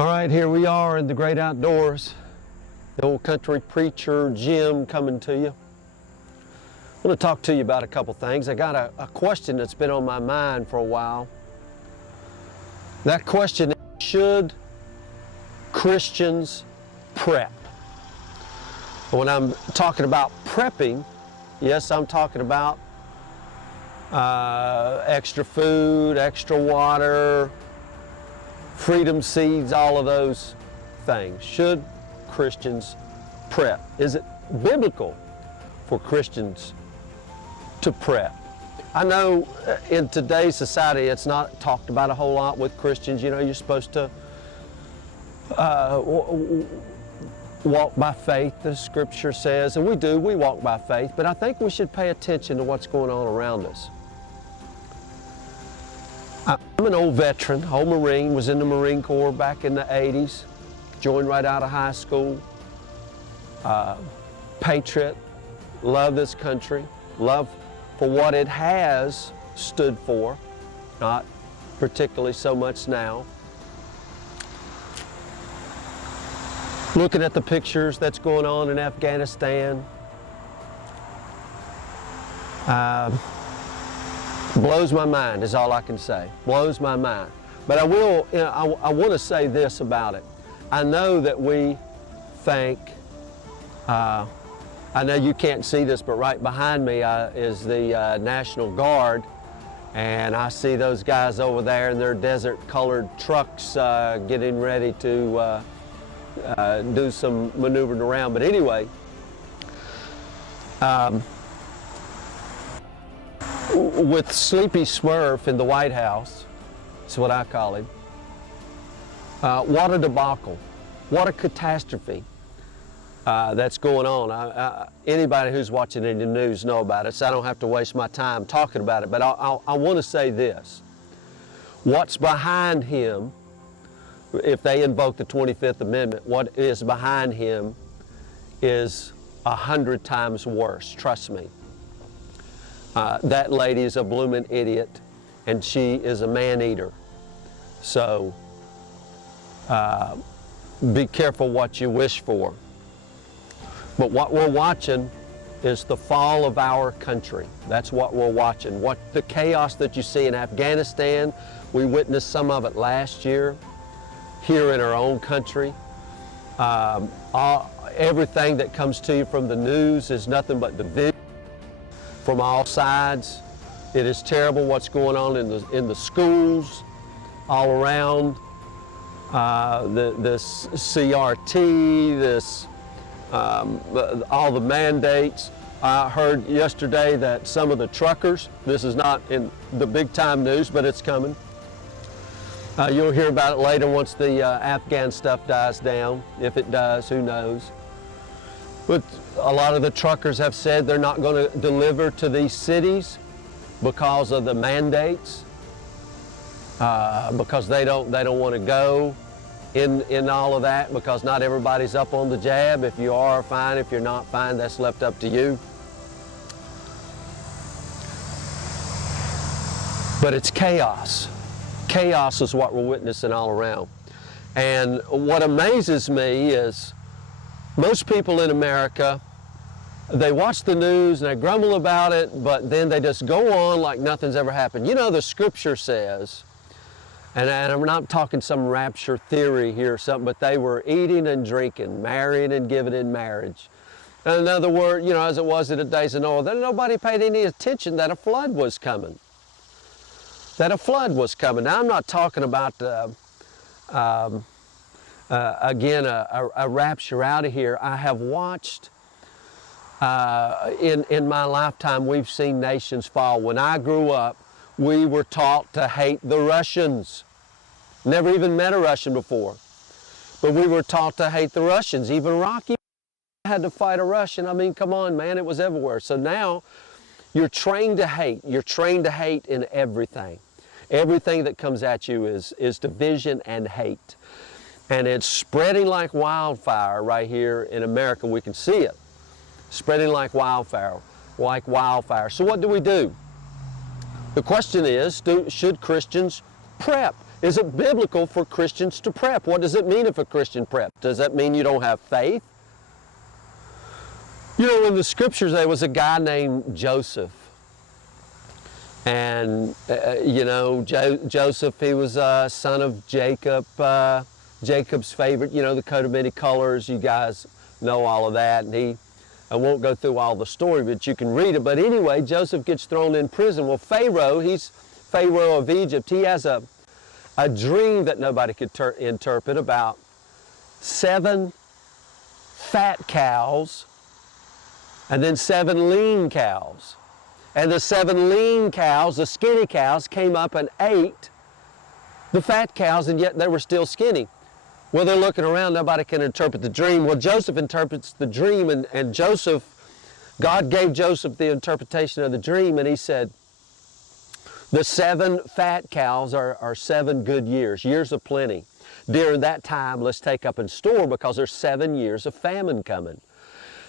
All right, here we are in the great outdoors. The old country preacher, Jim, coming to you. I want to talk to you about a couple things. I got a question that's been on my mind for a while. That question is, should Christians prep? When I'm talking about prepping, yes, I'm talking about extra food, extra water, freedom seeds, all of those things. Should Christians prep? Is it biblical for Christians to prep? I know in today's society it's not talked about a whole lot with Christians. You know, you're supposed to walk by faith, the scripture says, and we walk by faith, but I think we should pay attention to what's going on around us. I'm an old veteran, old Marine, was in the Marine Corps back in the 80s, joined right out of high school, patriot, love this country, love for what it has stood for, not particularly so much now. Looking at the pictures that's going on in Afghanistan, blows my mind is all I can say. Blows my mind. But I will, I want to say this about it. I know that we think, I know you can't see this, but right behind me is the National Guard, and I see those guys over there in their desert-colored trucks getting ready to do some maneuvering around. But anyway, with Sleepy Smurf in the White House, that's what I call him, what a debacle, what a catastrophe that's going on. Anybody who's watching any news know about it, so I don't have to waste my time talking about it, but I want to say this. What's behind him, if they invoke the 25th Amendment, what is behind him is 100 times worse, trust me. That lady is a blooming idiot, and she is a man-eater. So be careful what you wish for. But what we're watching is the fall of our country. That's what we're watching. What the chaos that you see in Afghanistan, we witnessed some of it last year here in our own country. Everything that comes to you from the news is nothing but division from all sides. It is terrible what's going on in the schools all around. This CRT, all the mandates. I heard yesterday that some of the truckers, this is not in the big time news, but it's coming. You'll hear about it later once the Afghan stuff dies down. If it does, who knows. But a lot of the truckers have said they're not going to deliver to these cities because of the mandates, because they don't want to go in all of that, because not everybody's up on the jab. If you are, fine. If you're not, fine. That's left up to you. But it's chaos. Chaos is what we're witnessing all around. And what amazes me is most people in America, they watch the news and they grumble about it, but then they just go on like nothing's ever happened. You know, the scripture says, and I'm not talking some rapture theory here or something, but they were eating and drinking, marrying and giving in marriage. In other words, you know, as it was in the days of Noah, then nobody paid any attention that a flood was coming. That a flood was coming. Now, I'm not talking about, again, a rapture out of here. I have watched, in my lifetime, we've seen nations fall. When I grew up, we were taught to hate the Russians. Never even met a Russian before. But we were taught to hate the Russians. Even Rocky had to fight a Russian. I mean, come on, man, it was everywhere. So now you're trained to hate. You're trained to hate in everything. Everything that comes at you is division and hate. And it's spreading like wildfire right here in America. We can see it. Spreading like wildfire, So what do we do? The question is, should Christians prep? Is it biblical for Christians to prep? What does it mean if a Christian prep? Does that mean you don't have faith? You know, in the scriptures there was a guy named Joseph. And, you know, Joseph, he was a son of Jacob, Jacob's favorite, you know, the coat of many colors. You guys know all of that. And I won't go through all the story, but you can read it. But anyway, Joseph gets thrown in prison. Well, Pharaoh, he's Pharaoh of Egypt. He has a dream that nobody could interpret about 7 fat cows and then 7 lean cows. And the 7 lean cows, the skinny cows, came up and ate the fat cows, and yet they were still skinny. Well, they're looking around, nobody can interpret the dream. Well, Joseph interprets the dream, and Joseph, God gave Joseph the interpretation of the dream, and he said, the 7 fat cows are 7 good years, years of plenty. During that time, let's take up and store, because there's 7 years of famine coming.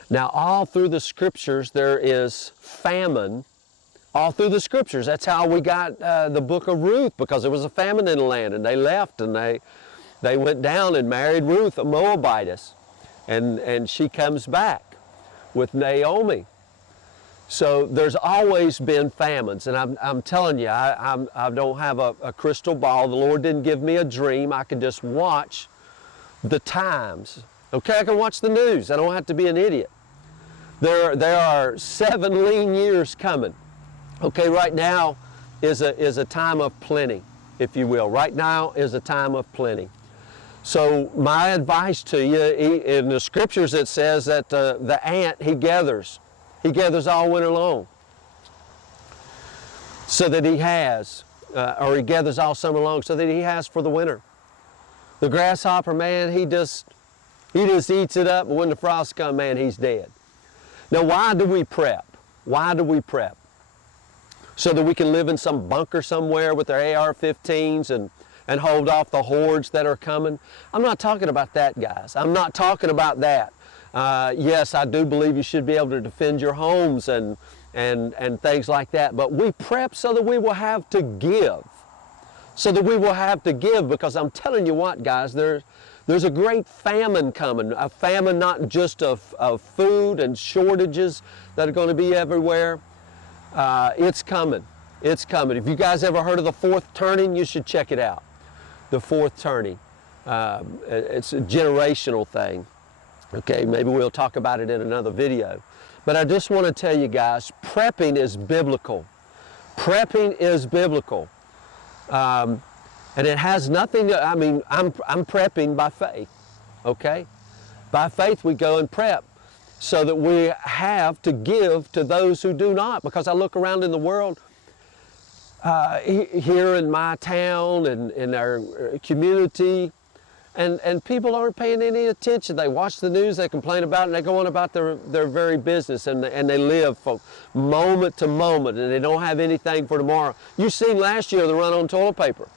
Now, all through the scriptures, there is famine. All through the scriptures. That's how we got the book of Ruth, because there was a famine in the land, and they left, and they went down and married Ruth, a Moabitess, and she comes back with Naomi. So there's always been famines, and I'm telling you, I don't have a crystal ball. The Lord didn't give me a dream. I can just watch the times. Okay, I can watch the news. I don't have to be an idiot. There are 7 lean years coming. Okay, right now is a time of plenty, if you will. Right now is a time of plenty. So my advice to you, in the scriptures it says that the ant, he gathers all winter long, so that he has, or he gathers all summer long, so that he has for the winter. The grasshopper, man, he just eats it up, but when the frosts come, man, he's dead. Now, why do we prep? Why do we prep? So that we can live in some bunker somewhere with our AR-15s and hold off the hordes that are coming? I'm not talking about that, guys. I'm not talking about that. Yes, I do believe you should be able to defend your homes and things like that, but we prep so that we will have to give. So that we will have to give, because I'm telling you what, guys, there's a great famine coming, a famine not just of food and shortages that are going to be everywhere. It's coming. It's coming. If you guys ever heard of the fourth turning, you should check it out. The fourth turning. It's a generational thing. Okay, maybe we'll talk about it in another video. But I just want to tell you guys, prepping is biblical. Prepping is biblical. And it has nothing to, I mean, I'm prepping by faith, okay? By faith we go and prep so that we have to give to those who do not. Because I look around in the world, here in my town and in our community, and people aren't paying any attention. They watch the news, they complain about it, and they go on about their very business, and they live from moment to moment, and they don't have anything for tomorrow. You seen last year the run on toilet paper.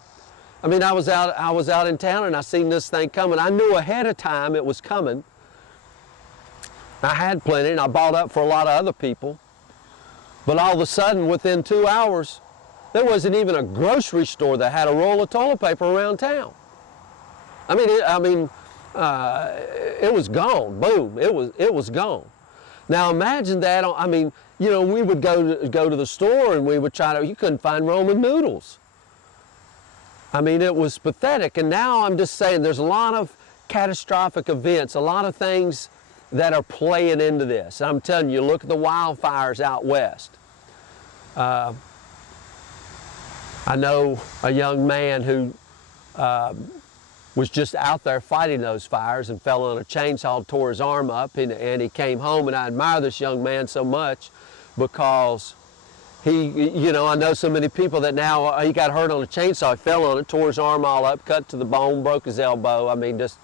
I mean, I was out in town, and I seen this thing coming. I knew ahead of time it was coming. I had plenty, and I bought up for a lot of other people. But all of a sudden, within 2 hours, there wasn't even a grocery store that had a roll of toilet paper around town. I mean, it was gone. Boom! It was gone. Now imagine that. I mean, you know, we would go to the store, and we would try to. You couldn't find Roman noodles. I mean, it was pathetic. And now I'm just saying, there's a lot of catastrophic events, a lot of things that are playing into this. I'm telling you, look at the wildfires out west. I know a young man who was just out there fighting those fires and fell on a chainsaw, tore his arm up, and he came home. And I admire this young man so much, because he, you know, I know so many people that now, he got hurt on a chainsaw, he fell on it, tore his arm all up, cut to the bone, broke his elbow. I mean, just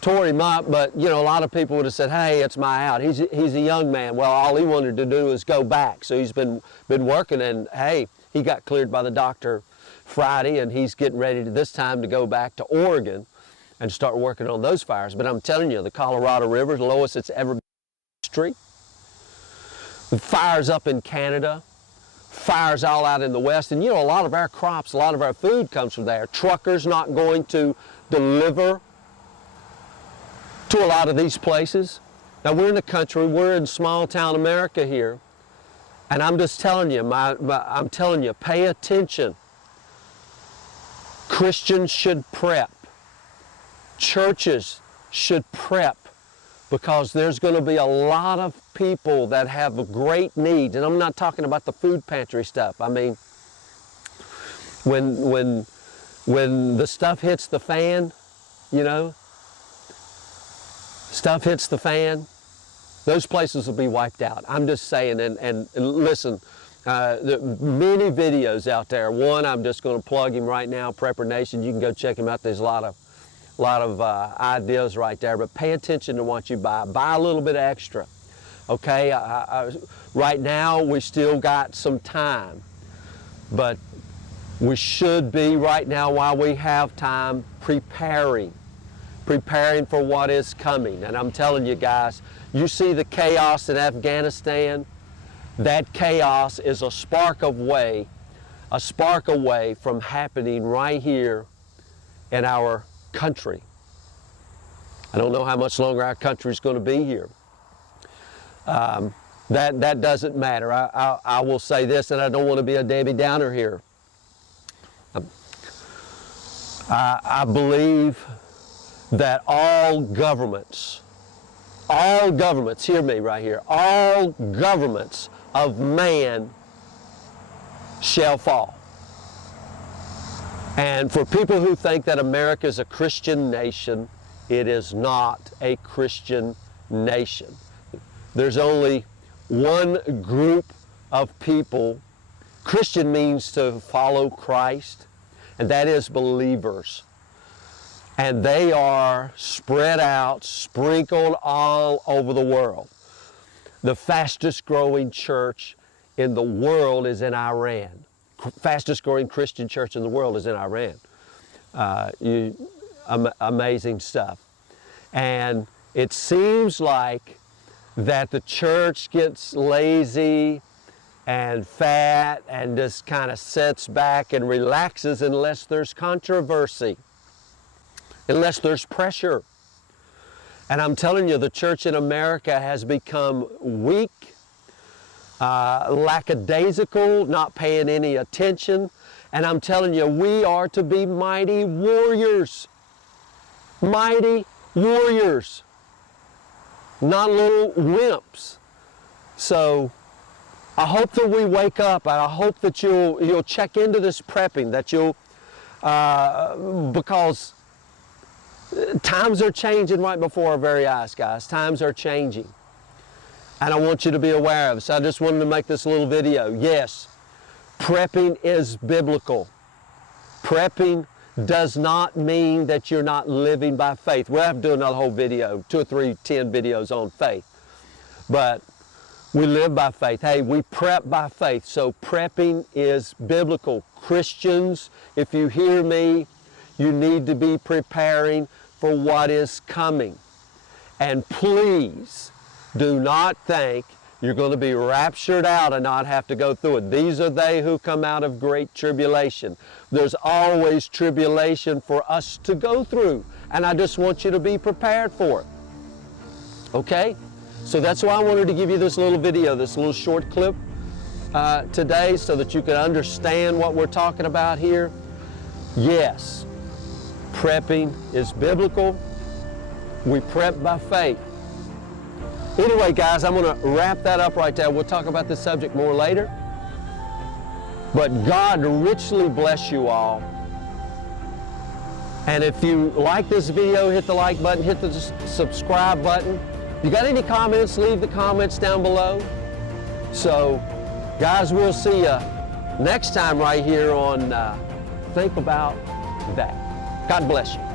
tore him up. But, you know, a lot of people would have said, hey, it's my out. He's a young man. Well, all he wanted to do was go back. So he's been working, and hey, he got cleared by the doctor Friday, and he's getting ready this time to go back to Oregon and start working on those fires. But I'm telling you, the Colorado River is the lowest it's ever been in history. The fires up in Canada, fires all out in the West. And you know, a lot of our crops, a lot of our food comes from there. Truckers not going to deliver to a lot of these places. Now we're in the country, we're in small town America here. And I'm just telling you, I'm telling you, pay attention. Christians should prep. Churches should prep, because there's going to be a lot of people that have a great need. And I'm not talking about the food pantry stuff. I mean, when the stuff hits the fan, you know, stuff hits the fan, those places will be wiped out. I'm just saying, and listen, there are many videos out there. One, I'm just going to plug him right now, Prepper Nation. You can go check him out. There's a lot of ideas right there, but pay attention to what you buy. Buy a little bit extra, okay? Right now, we still got some time, but we should be right now, while we have time, preparing for what is coming. And I'm telling you guys, you see the chaos in Afghanistan? That chaos is a spark away from happening right here in our country. I don't know how much longer our country is going to be here. That doesn't matter. I will say this, and I don't want to be a Debbie Downer here. I believe that all governments, hear me right here, all governments of man shall fall. And for people who think that America is a Christian nation, it is not a Christian nation. There's only one group of people. Christian means to follow Christ, and that is believers. And they are spread out, sprinkled all over the world. The fastest growing church in the world is in Iran. Fastest growing Christian church in the world is in Iran. Amazing stuff. And it seems like that the church gets lazy and fat and just kind of sits back and relaxes unless there's controversy, unless there's pressure. And I'm telling you, the church in America has become weak, lackadaisical, not paying any attention. And I'm telling you, we are to be mighty warriors. Mighty warriors. Not little wimps. So I hope that we wake up, and I hope that you'll check into this prepping, that you'll, because times are changing right before our very eyes, guys. Times are changing. And I want you to be aware of it. So I just wanted to make this little video. Yes, prepping is biblical. Prepping does not mean that you're not living by faith. We'll have to do another whole video, 2 or 3, 10 videos on faith. But we live by faith. Hey, we prep by faith. So prepping is biblical. Christians, if you hear me, you need to be preparing for what is coming. And please do not think you're going to be raptured out and not have to go through it. These are they who come out of great tribulation. There's always tribulation for us to go through. And I just want you to be prepared for it. Okay? So that's why I wanted to give you this little video, this little short clip today, so that you can understand what we're talking about here. Yes, prepping is biblical. We prep by faith. Anyway, guys, I'm going to wrap that up right there. We'll talk about this subject more later. But God richly bless you all. And if you like this video, hit the like button, hit the subscribe button. If you got any comments, leave the comments down below. So, guys, we'll see you next time right here on Think About That. God bless you.